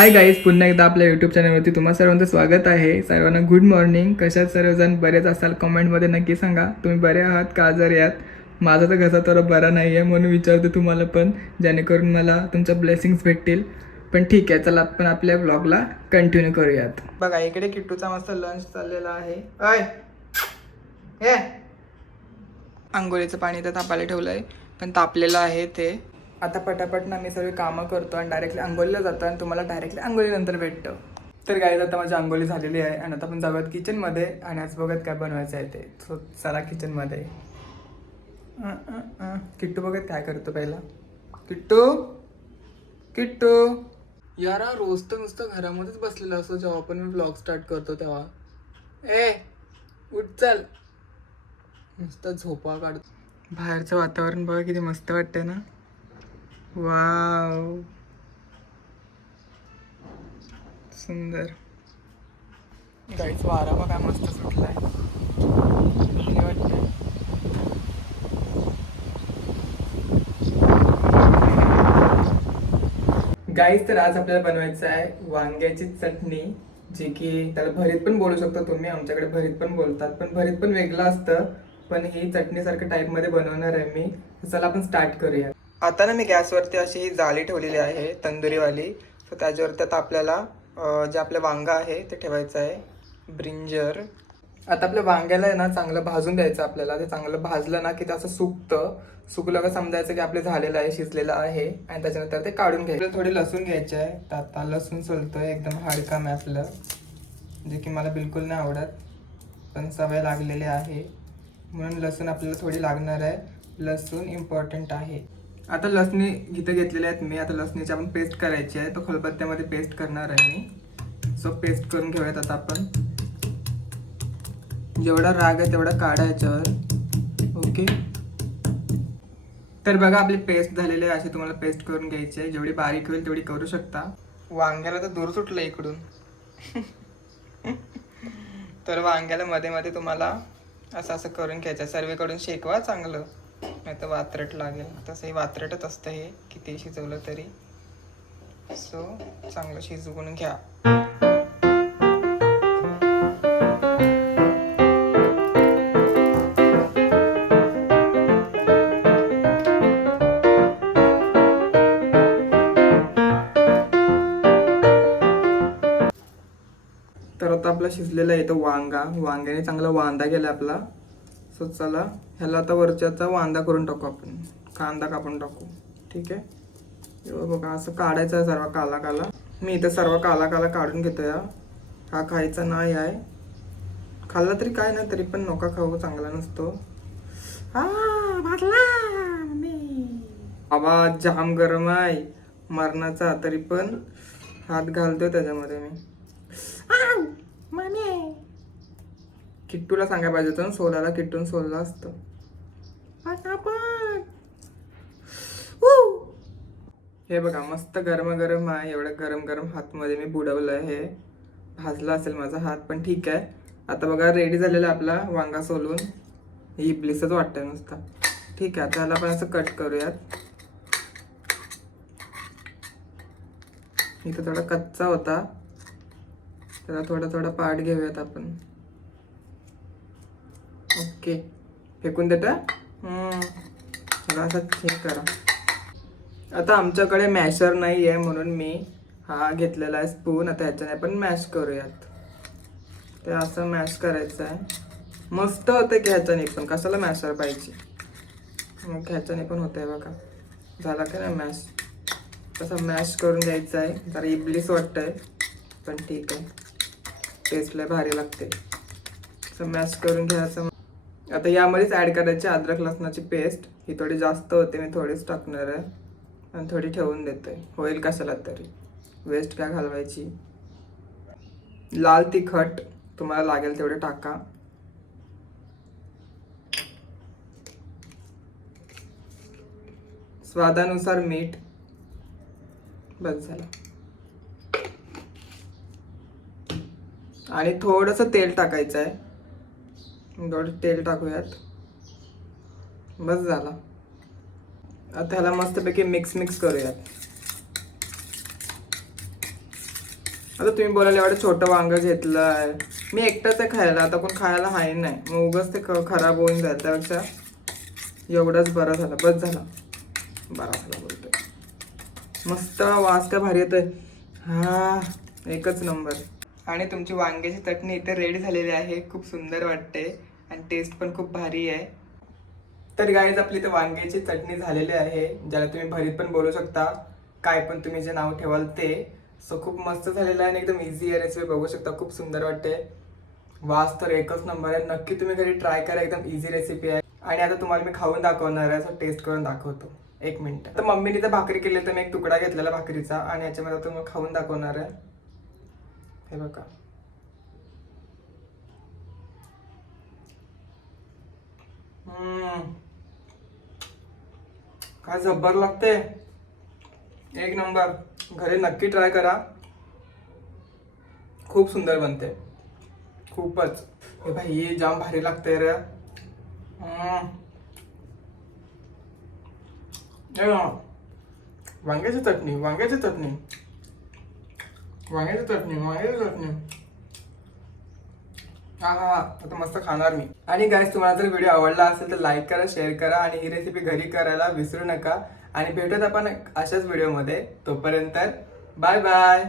Hi guys, पुन्हा एकदा आपल्या यूट्यूब चॅनलवरती तुम्हा सर्वांचं स्वागत आहे. सर्वांना गुड मॉर्निंग. कशात सर्वजण बरेच असाल कमेंटमध्ये नक्की सांगा तुम्ही बरे आहात का आजारी आहात. माझा तर घसा थोडा बरा नाही आहे म्हणून विचारतो तुम्हाला पण, जेणेकरून मला तुमच्या ब्लेसिंग्स भेटतील. पण ठीक आहे, चला आपण आपल्या व्लॉगला कंटिन्यू करूयात. बघा इकडे किट्टूचा मस्त लंच चाललेला आहे. अय हे आंघोळीचं पाणी तर तापायला ठेवलं आहे, पण तापलेलं आहे ते. आता पटापट ना मी सगळी कामं करतो आणि डायरेक्टली आंघोळीला जातो आणि तुम्हाला डायरेक्टली आंघोळीनंतर भेटतो. तर गाईज आता माझी आंघोळी झालेली आहे आणि आता आपण जाऊयात किचनमध्ये आणि आज बघत काय बनवायचं आहे ते. सो चला किचनमध्ये. किट्टू बघत काय करतो पहिला. किट्टू किट्टू यार, रोज तर नुसतं घरामध्येच बसलेला असतो जेव्हा पण मी व्लॉग स्टार्ट करतो तेव्हा. ए उठ चल, नुसतं झोपा काढतो. बाहेरचं वातावरण बघा किती मस्त वाटतंय ना. वाव, सुंदर. गाईच वारा बघा मस्त सुटलाय, भारी वाटतंय. गाईज तर आज आपल्याला बनवायचं आहे वांग्याची चटणी, जी की त्याला भरीत पण बोलू शकता तुम्ही. आमच्याकडे भरीत पण बोलतात, पण भरीत पण वेगळं असतं. पण ही चटणीसारख्या टाईपमध्ये बनवणार आहे मी. चला आपण स्टार्ट करूया. आता ना मी गॅसवरती अशी ही जाळी ठेवलेली आहे तंदुरीवाली. तर त्याच्यावरती आता आपल्याला जे आपलं वांगा आहे ते ठेवायचं आहे, ब्रिंजर. आता आपल्या वांग्याला आहे ना चांगलं भाजून द्यायचं आपल्याला. ते चांगलं भाजलं ना की ते असं सुकलं का समजायचं की आपलं झालेलं आहे, शिजलेलं आहे. आणि त्याच्यानंतर ते काढून घ्यायचं. थोडी लसूण घ्यायची आहे. तर आता लसूण सोलतोय, एकदम हार्ड काम आहे आपलं, जे की मला बिलकुल नाही आवडत, पण सवय लागलेली आहे म्हणून लसूण आपल्याला थोडी लागणार आहे. लसूण इम्पॉर्टंट आहे. आता लसणी इथं घेतलेले आहेत मी. आता लसणीची आपण पेस्ट करायची आहे, तो खलबत्त्यामध्ये पेस्ट करणार आहे मी. सो पेस्ट करून घेऊयात आता आपण. जेवढा राग आहे तेवढा काढायच्यावर. ओके, तर बघा आपली पेस्ट झालेली आहे. अशी तुम्हाला पेस्ट करून घ्यायची आहे. जेवढी बारीक होईल तेवढी करू शकता. वांग्याला तर दूर सुटलं इकडून. तर वांग्याला मध्ये मध्ये तुम्हाला असं असं करून घ्यायचं. सर्वेकडून शेकवा चांगलं, नाही तर वात्रट लागेल. तसंही वात्रटच असतं हे, किती शिजवलं तरी. सो चांगलं शिजवून घ्या. तर आता आपला शिजलेला आहे तो वांग्याने चांगला वांदा गेला आपला. सो चला ह्याला आता वरच्याचा वांदा करून टाकू आपण. कांदा कापून टाकू. ठीक आहे, बघा असं काढायचं आहे सर्व काला काला. मी इथं सर्व काला काला काढून घेतो. हा खायचा नाही आहे. खाल्ला तरी काय नाही, तरी पण नका खाऊ, चांगला नसतो. बाबा जाम गरम आहे मरणाचा, तरी पण हात घालतोय त्याच्यामध्ये मी. किट्टूला सांगायला पाहिजे होतं सोलाला, किट्टून सोलला असतं. हे बघा मस्त गरम गरम आहे. एवढं गरम गरम हातमध्ये मी बुडवलंय. हे भाजला असेल माझा हात, पण ठीक आहे. आता बघा रेडी झालेला आपला वांगा सोलून. ही इबलीसच वाटतंय नुसता. ठीक आहे, आता ह्याला आपण असं कट करूयात. इथं थोडा कच्चा होता, त्याला थोडा थोडा पार्ट घेऊयात आपण. ओके, फेकून देता. असं हे करा. आता आमच्याकडे मॅशर नाही आहे म्हणून मी हा घेतलेला आहे स्पून. आता ह्याच्याने आपण मॅश करूयात. ते असं मॅश करायचं आहे. मस्त होतं की ह्याच्याने पण, कशाला मॅशर पाहिजे, मग ह्याच्याने पण होतंय बघा. झाला का नाही मॅश, तसं मॅश करून घ्यायचं आहे. जरा इबलीस वाटतंय, पण ठीक आहे, टेस्टला भारी लागते. असं मॅश करून घ्यायचं. आता यामध्येच ॲड करायची अद्रक लसणाची पेस्ट. ही थोडी जास्त होते, मी थोडीच टाकणार आहे आणि थोडी ठेवून देते. होईल कशाला तरी, वेस्ट काय घालवायची. लाल तिखट तुम्हाला लागेल तेवढे टाका. स्वादानुसार मीठ, बस झालं. आणि थोडंसं तेल टाकायचं आहे. थोडं तेल टाकूयात, बस झाला. आता ह्याला मस्तपैकी मिक्स करूयात. आता तुम्ही बोलायला एवढं छोटं वांग घेतलं आहे, मी एकटाच आहे खायला, आता कोण खायला हाय नाही, मग उगाच ते खराब होऊन जाईल, त्यापेक्षा एवढंच बरं झालं, बस झाला, बरा झाला बोलतोय. मस्त वास काय भारी येतोय, हा एकच नंबर. आणि तुमची वांग्याची चटणी इथे रेडी झालेली आहे, खूप सुंदर वाटते आणि टेस्ट पण खूप भारी आहे. तर गाईज आपली इथे वांग्याची चटणी झालेली आहे, ज्याला तुम्ही भरीत पण बोलू शकता, काय पण तुम्ही जे नाव ठेवाल ते. सो खूप मस्त झालेलं आहे आणि एकदम इझी आहे रेसिपी, बघू शकता खूप सुंदर वाटते, वास तर एकच नंबर आहे. नक्की तुम्ही घरी ट्राय करा, एकदम इझी रेसिपी आहे. आणि आता तुम्हाला मी खाऊन दाखवणार आहे, असं टेस्ट करून दाखवतो, एक मिनिट. तर मम्मीने तर भाकरी केली, तर मी एक तुकडा घेतलेला भाकरीचा आणि याच्यामध्ये तुम्हाला खाऊन दाखवणार आहे. हे बघा, काय जब्बर लागते, एक नंबर. घरी नक्की ट्राय करा, खूप सुंदर बनते, खूपच. हे भाई ये जाम भारी लागते रे. वांग्याची चटणी, वांग्याची चटणी, वांग्याची चटणी, वांग्याची चटणी, हा हा, आता मस्त खाणार मी. आणि गाईस, तुम्हाला जर व्हिडिओ आवडला असेल तर लाईक करा, शेअर करा आणि ही रेसिपी घरी करायला विसरू नका. आणि भेटत आपण अशाच व्हिडिओमध्ये, तोपर्यंत बाय बाय.